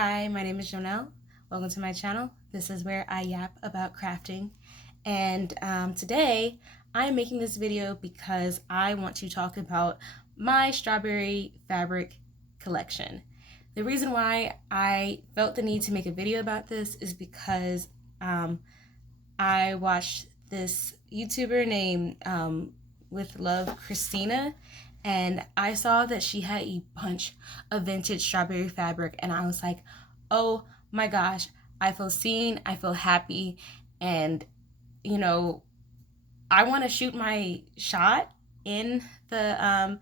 Hi, my name is Jonelle. Welcome to my channel. This is where I yap about crafting. And today I'm making this video because I want to talk about my strawberry fabric collection. The reason why I felt the need to make a video about this is because I watched this YouTuber named With Love Christina, and I saw that she had a bunch of vintage strawberry fabric, and I was like, oh my gosh, I feel seen, I feel happy, and you know, I want to shoot my shot in the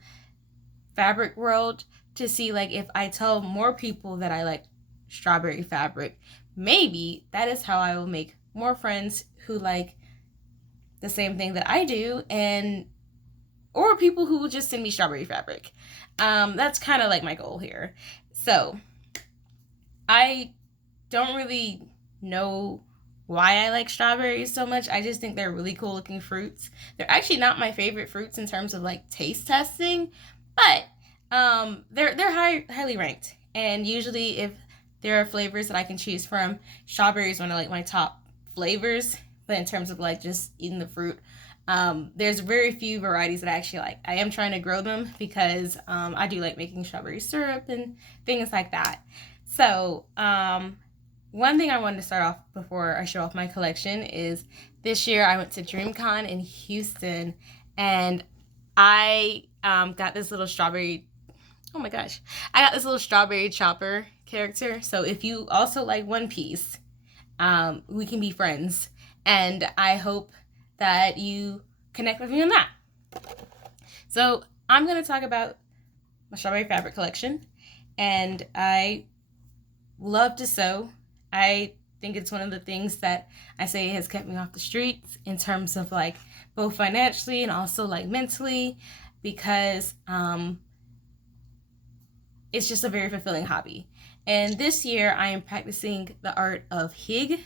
fabric world to see like if I tell more people that I like strawberry fabric, maybe that is how I will make more friends who like the same thing that I do, and or people who will just send me strawberry fabric. That's kind of like my goal here. So I don't really know why I like strawberries so much. I just think they're really cool looking fruits. They're actually not my favorite fruits in terms of like taste testing, but they're highly ranked. And usually if there are flavors that I can choose from, strawberries one of like my top flavors. But in terms of like just eating the fruit, there's very few varieties that I actually like. I am trying to grow them because I do like making strawberry syrup and things like that. So one thing I wanted to start off before I show off my collection is this year I went to DreamCon in Houston, and I got this little strawberry, oh my gosh, I got this little strawberry chopper character. So if you also like One Piece, we can be friends, and I hope that you connect with me on that. So I'm going to talk about my strawberry fabric collection, and I love to sew. I think it's one of the things that I say has kept me off the streets in terms of like both financially and also like mentally, because it's just a very fulfilling hobby. And this year I am practicing the art of hygge,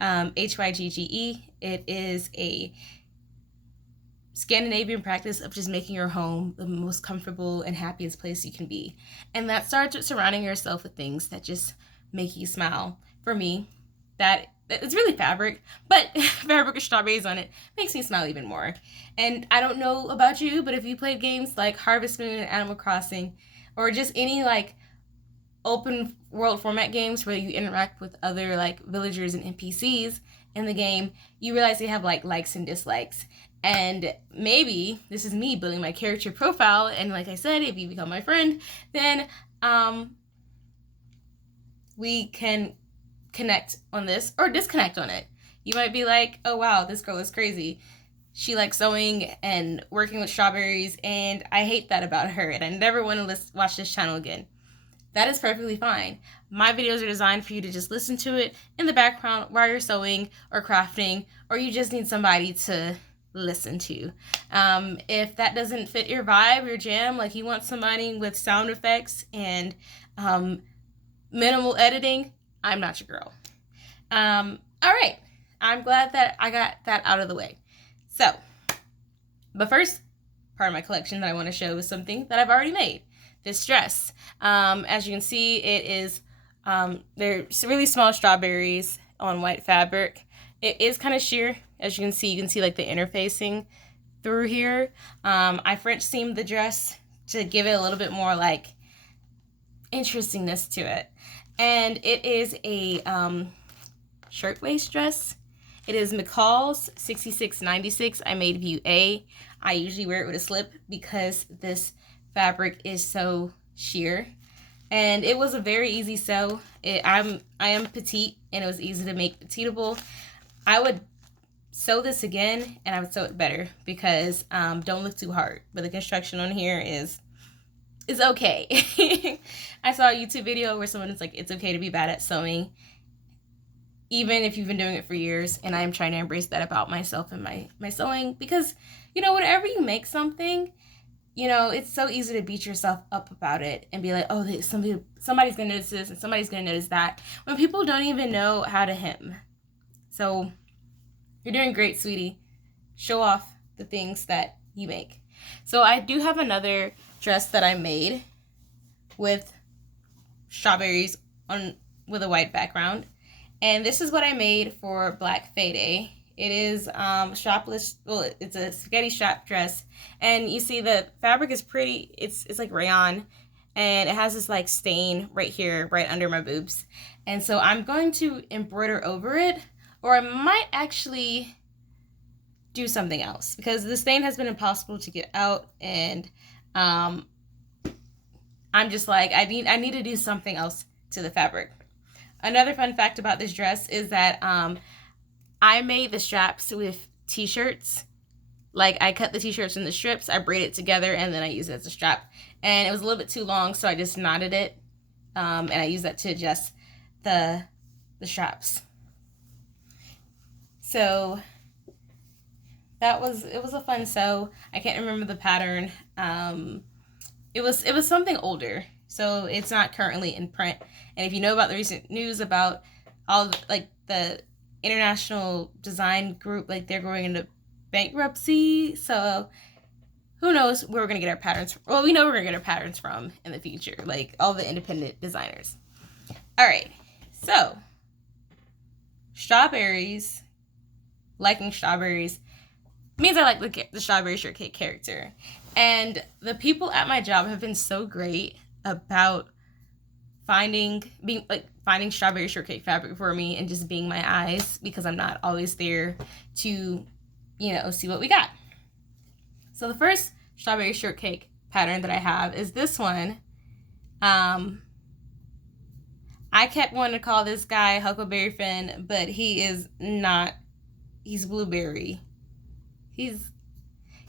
Hygge. It is a Scandinavian practice of just making your home the most comfortable and happiest place you can be. And that starts with surrounding yourself with things that just make you smile. For me, that it's really fabric, but fabric with strawberries on it makes me smile even more. And I don't know about you, but if you played games like Harvest Moon and Animal Crossing, or just any like open world format games where you interact with other like villagers and NPCs in the game, you realize they have like likes and dislikes. And maybe this is me building my character profile, and like I said, if you become my friend, then we can connect on this or disconnect on it. You might be like, oh wow, this girl is crazy. She likes sewing and working with strawberries, and I hate that about her, and I never want to watch this channel again. That is perfectly fine. My videos are designed for you to just listen to it in the background while you're sewing or crafting, or you just need somebody to listen to. If that doesn't fit your vibe, your jam, like you want somebody with sound effects and minimal editing, I'm not your girl. All right, I'm glad that I got that out of the way. So, but first part of my collection that I want to show is something that I've already made. This dress. As you can see, it is, they're really small strawberries on white fabric. It is kind of sheer. As you can see like the interfacing through here. I French seamed the dress to give it a little bit more like interestingness to it. And it is a shirtwaist dress. It is McCall's 6696. I made view A. I usually wear it with a slip because this fabric is so sheer, and it was a very easy sew. I am petite, and it was easy to make petiteable. I would sew this again, and I would sew it better because don't look too hard. But the construction on here is okay. I saw a YouTube video where someone is like, it's okay to be bad at sewing, even if you've been doing it for years. And I am trying to embrace that about myself and my sewing, because you know, whenever you make something, you know, it's so easy to beat yourself up about it and be like, oh, somebody's gonna notice this and somebody's gonna notice that, when people don't even know how to hem. So you're doing great, sweetie. Show off the things that you make. So I do have another dress that I made with strawberries on with a white background. And this is what I made for Black Faye Day. It is strapless, well, it's a spaghetti strap dress. And you see the fabric is pretty, it's like rayon. And it has this like stain right here, right under my boobs. And so I'm going to embroider over it, or I might actually do something else because the stain has been impossible to get out, and I'm just like, I need to do something else to the fabric. Another fun fact about this dress is that I made the straps with t-shirts. Like, I cut the t-shirts in the strips, I braid it together, and then I use it as a strap. And it was a little bit too long, so I just knotted it, and I used that to adjust the straps. So it was a fun sew. I can't remember the pattern. It was something older, so it's not currently in print. And if you know about the recent news about all like the international design group, like they're going into bankruptcy, so who knows where we're gonna get our patterns. Well, we know we're gonna get our patterns from in the future, like all the independent designers. All right, so strawberries, liking strawberries means I like the strawberry shortcake character. And the people at my job have been so great about finding strawberry shortcake fabric for me and just being my eyes, because I'm not always there to, see what we got. So the first strawberry shortcake pattern that I have is this one. I kept wanting to call this guy Huckleberry Finn, but he is not. He's Blueberry.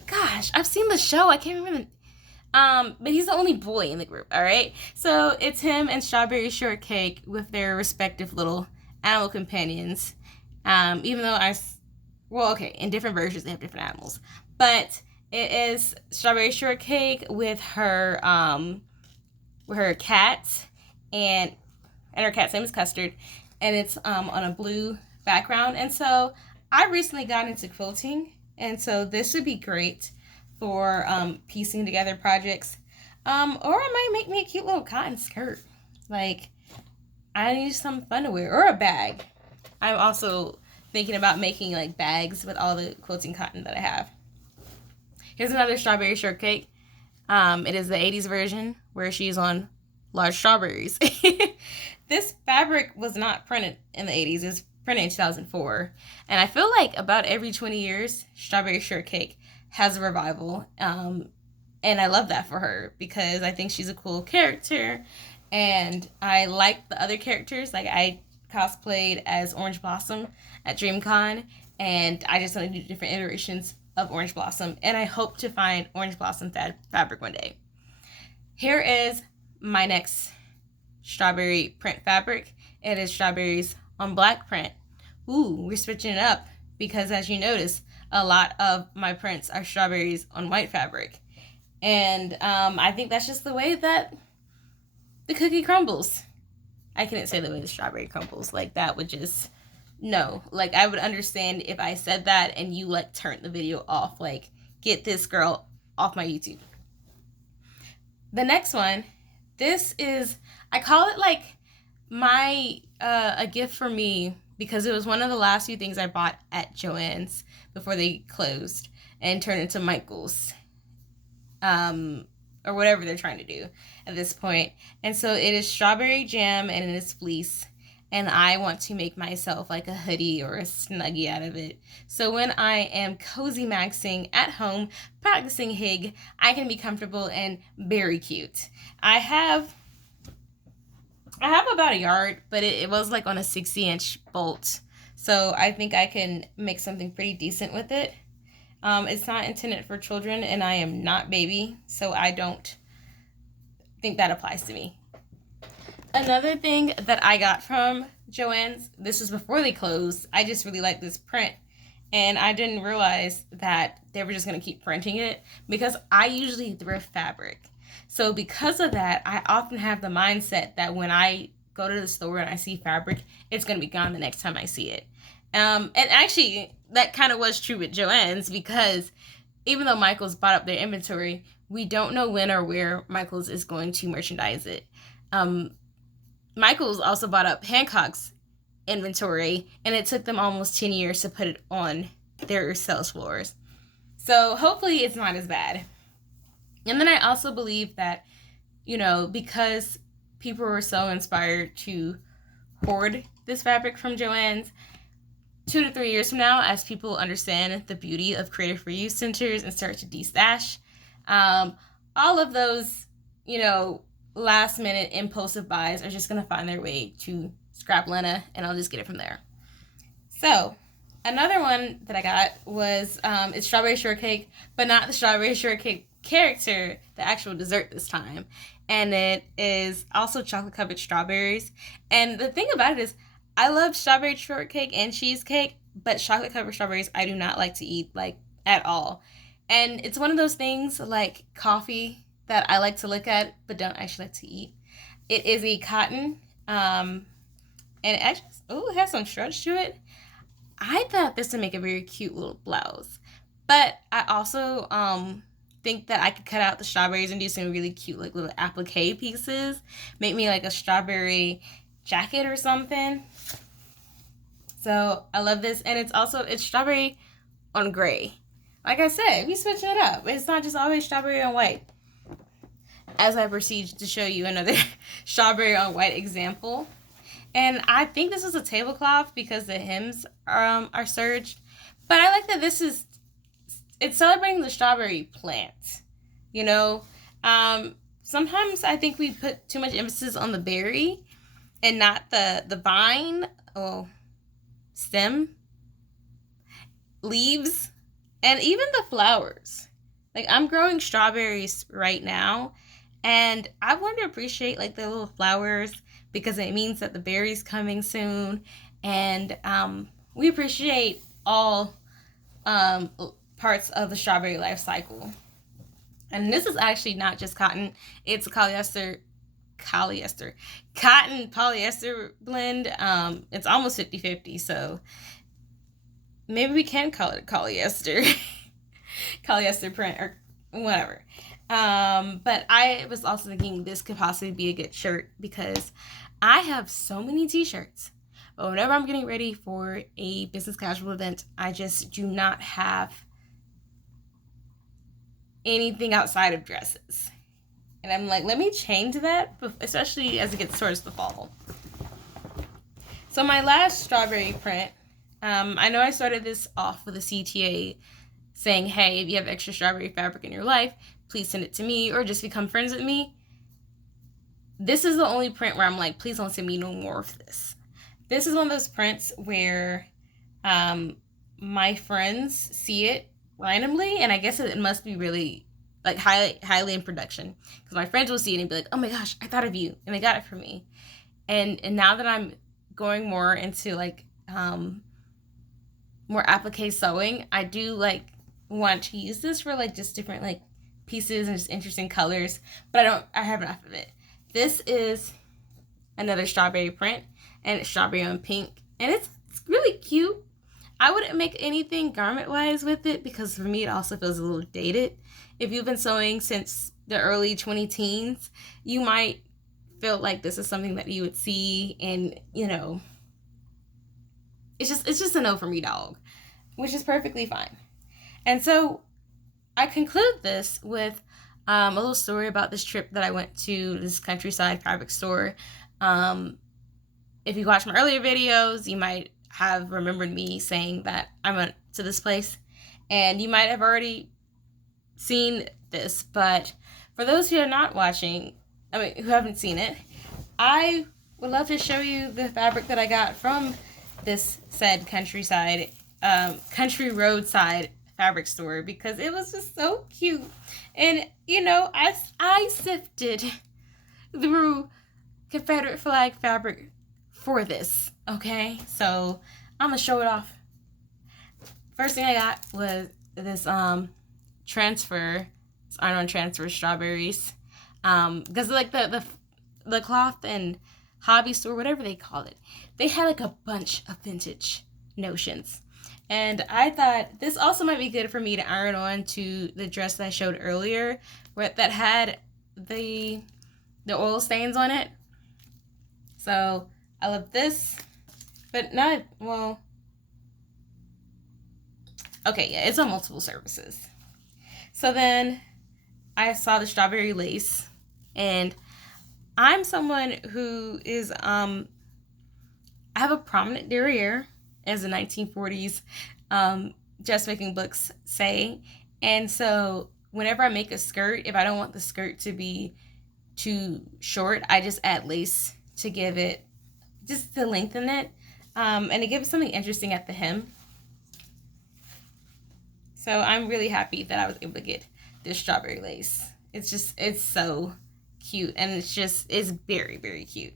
Gosh, I've seen the show. I can't remember. But he's the only boy in the group, all right? So it's him and Strawberry Shortcake with their respective little animal companions. Even though in different versions they have different animals. But it is Strawberry Shortcake with her cat, and her cat's name is Custard, and it's on a blue background. And so I recently got into quilting, and so this would be great for piecing together projects. Or I might make me a cute little cotton skirt. Like, I need some fun to wear. Or a bag. I'm also thinking about making like bags with all the quilting cotton that I have. Here's another Strawberry Shortcake. It is the 80s version where she's on large strawberries. This fabric was not printed in the 80s. It was printed in 2004. And I feel like about every 20 years, Strawberry Shortcake has a revival. And I love that for her because I think she's a cool character. And I like the other characters. Like, I cosplayed as Orange Blossom at DreamCon. And I just want to do different iterations of Orange Blossom. And I hope to find Orange Blossom fabric one day. Here is my next strawberry print fabric. It is strawberries on black print. Ooh, we're switching it up because, as you notice, a lot of my prints are strawberries on white fabric. And I think that's just the way that the cookie crumbles. I couldn't say the way the strawberry crumbles. Like, that would just, no. Like, I would understand if I said that and you, like, turned the video off. Like, get this girl off my YouTube. The next one, this is, I call it, like, my, a gift for me, because it was one of the last few things I bought at Joann's before they closed and turned into Michael's, or whatever they're trying to do at this point. And so it is strawberry jam and it is fleece, and I want to make myself like a hoodie or a snuggie out of it. So when I am cozy maxing at home, practicing hygge, I can be comfortable and very cute. I have about a yard, but it was like on a 60-inch bolt. So I think I can make something pretty decent with it. It's not intended for children, and I am not baby, so I don't think that applies to me. Another thing that I got from Joann's, this was before they closed. I just really like this print, and I didn't realize that they were just going to keep printing it because I usually thrift fabric. So because of that, I often have the mindset that when I go to the store and I see fabric, it's going to be gone the next time I see it. And actually, that kind of was true with Joann's, because even though Michael's bought up their inventory, we don't know when or where Michael's is going to merchandise it. Michaels also bought up Hancock's inventory, and it took them almost 10 years to put it on their sales floors. So hopefully it's not as bad. And then I also believe that, because people were so inspired to hoard this fabric from Joann's, 2 to 3 years from now, as people understand the beauty of creative reuse centers and start to destash, all of those, last minute impulsive buys are just going to find their way to Scrap Lena, and I'll just get it from there. So another one that I got was it's strawberry shortcake, but not the strawberry shortcake character, the actual dessert this time. And it is also chocolate covered strawberries. And the thing about it is, I love strawberry shortcake and cheesecake, but chocolate covered strawberries I do not like to eat, like, at all. And it's one of those things like coffee that I like to look at but don't actually like to eat. It is a cotton, and it actually, it has some stretch to it. I thought this would make a very cute little blouse, but I also think that I could cut out the strawberries and do some really cute, like, little applique pieces, make me like a strawberry jacket or something. So I love this, and it's strawberry on gray. Like I said, we switching it up. It's not just always strawberry on white. As I proceed to show you another strawberry on white example. And I think this is a tablecloth because the hems are serged. But I like that it's celebrating the strawberry plant. Sometimes I think we put too much emphasis on the berry and not the vine, stem, leaves, and even the flowers. Like, I'm growing strawberries right now, and I want to appreciate, like, the little flowers because it means that the berry's coming soon, and we appreciate all parts of the strawberry life cycle. And this is actually not just cotton, it's a cotton polyester blend. It's almost 50-50, so maybe we can call it polyester polyester print or whatever. But I was also thinking this could possibly be a good shirt because I have so many t-shirts, but whenever I'm getting ready for a business casual event, I just do not have anything outside of dresses. And I'm like, let me change that, especially as it gets towards the fall. So my last strawberry print, I know I started this off with a CTA saying, hey, if you have extra strawberry fabric in your life, please send it to me or just become friends with me. This is the only print where I'm like, please don't send me no more of this. This is one of those prints where my friends see it randomly, and I guess it must be really, like, highly in production, because my friends will see it and be like, oh my gosh, I thought of you, and they got it for me. And now that I'm going more into, like, more applique sewing, I do, like, want to use this for, like, just different, like, pieces and just interesting colors, but I have enough of it. This is another strawberry print, and it's strawberry on pink, and it's really cute. I wouldn't make anything garment-wise with it because for me it also feels a little dated. If you've been sewing since the early 2010s, you might feel like this is something that you would see, and it's just a no for me, dog, which is perfectly fine. And so I conclude this with a little story about this trip that I went to this countryside fabric store. If you watched my earlier videos, you might have remembered me saying that I went to this place, and you might have already seen this, but for those who are not watching, who haven't seen it, I would love to show you the fabric that I got from this said country roadside fabric store because it was just so cute. And I sifted through Confederate flag fabric for this, okay? So I'm gonna show it off. First thing I got was this transfer, it's iron-on transfer strawberries, because like the cloth and hobby store, whatever they call it, they had like a bunch of vintage notions, and I thought this also might be good for me to iron on to the dress that I showed earlier, that had the oil stains on it. So I love this, but not, well, okay, yeah, it's on multiple surfaces. So then I saw the strawberry lace, and I'm someone who is, I have a prominent derriere, as the 1940s dressmaking books say. And so whenever I make a skirt, if I don't want the skirt to be too short, I just add lace to give it, just to lengthen it. And it gives something interesting at the hem. So I'm really happy that I was able to get this strawberry lace. It's so cute, and it's very, very cute.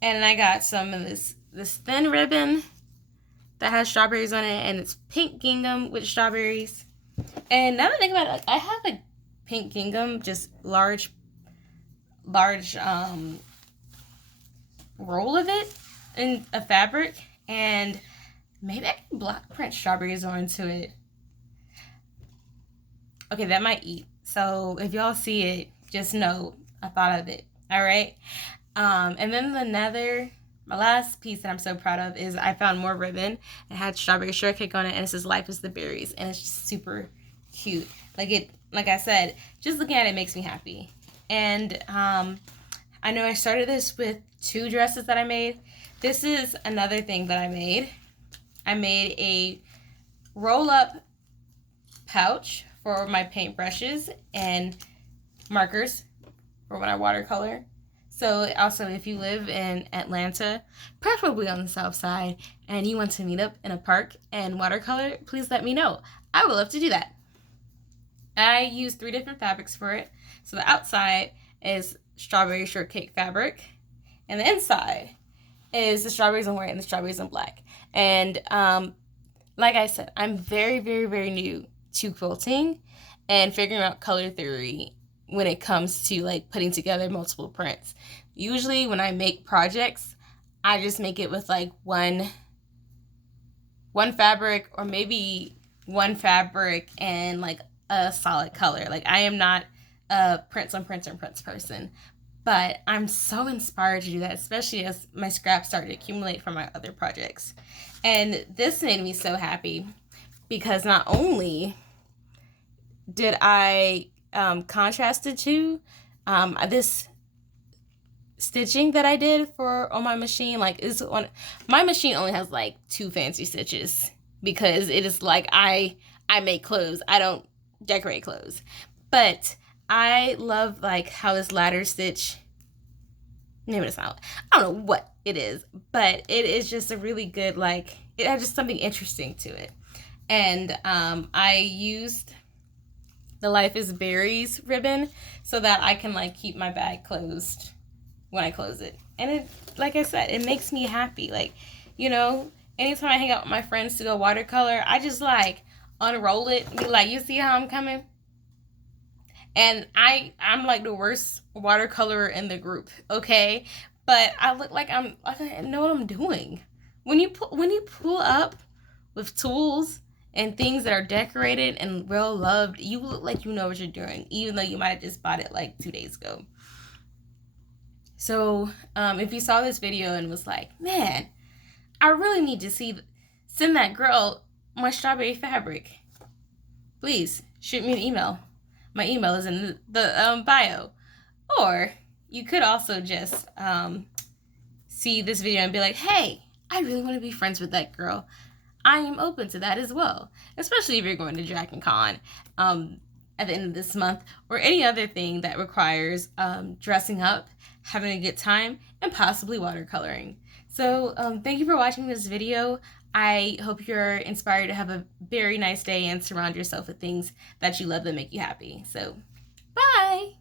And I got some of this thin ribbon that has strawberries on it, and it's pink gingham with strawberries. And now that I think about it, I have a pink gingham, just large roll of it in a fabric, and maybe I can block print strawberries onto it. Okay, that might eat. So if y'all see it, just know I thought of it. All right. And then my last piece that I'm so proud of is I found more ribbon. It had strawberry shortcake on it, and it says "Life is the berries," and it's just super cute. Like I said, just looking at it makes me happy. And I know I started this with 2 dresses that I made. This is another thing that I made. I made a roll-up pouch for my paintbrushes and markers for when I watercolor. So also, if you live in Atlanta, preferably on the south side, and you want to meet up in a park and watercolor, please let me know. I would love to do that. I used 3 different fabrics for it. So the outside is strawberry shortcake fabric, and the inside is the strawberries in white and the strawberries in black. And like I said, I'm very, very, very new to quilting and figuring out color theory when it comes to like putting together multiple prints. Usually when I make projects, I just make it with like one fabric, or maybe one fabric and like a solid color. Like, I am not a prints on prints and prints person, but I'm so inspired to do that, especially as my scraps started to accumulate from my other projects. And this made me so happy because not only did I contrast the two, this stitching that I did on my machine, like, my machine only has like 2 fancy stitches because it is like I make clothes. I don't decorate clothes. But I love like how this ladder stitch, maybe it's not, I don't know what it is, but it is just a really good, like, it has just something interesting to it. And I used the Life is Berries ribbon so that I can like keep my bag closed when I close it. And it, like I said, it makes me happy. Like, you know, anytime I hang out with my friends to go watercolor, I just like unroll it and be like, you see how I'm coming? And I'm like the worst watercolorer in the group, okay? But I look like I know what I'm doing. When you pull up with tools and things that are decorated and well loved, you look like you know what you're doing, even though you might have just bought it like 2 days ago. So if you saw this video and was like, man, I really need to send that girl my strawberry fabric, please shoot me an email. My email is in the bio. Or you could also just see this video and be like, hey, I really want to be friends with that girl. I am open to that as well, especially if you're going to Dragon Con at the end of this month, or any other thing that requires dressing up, having a good time, and possibly watercoloring. So thank you for watching this video. I hope you're inspired to have a very nice day and surround yourself with things that you love that make you happy. So, bye!